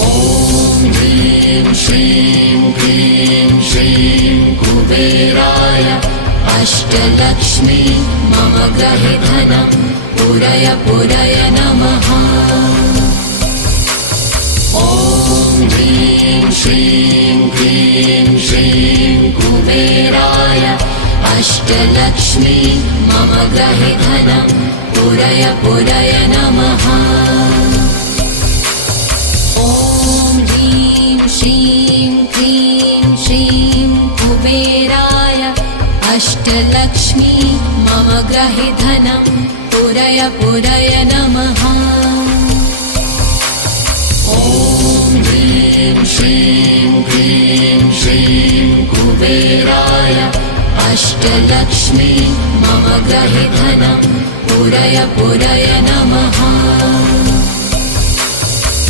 ॐ ह्रीं श्रीं क्लीं श्रीं कुबेराय अष्टलक्ष्मी मम गृहे धनं पुरय पुरय नमः। ॐ ह्रीं श्रीं क्लीं श्रीं कुबेराय अष्टलक्ष्मी मम गृहे धनं पुरय पुरय नमः। ॐ ह्रीं श्रीं क्लीं श्रीं कुबेराय अष्टलक्ष्मी मम गृहे धनं पुरय पुरय नमः। ॐ ह्रीं श्रीं क्लीं श्रीं कुबेराय अष्टलक्ष्मी मम गृहे धनं पुरय पुरय नमः।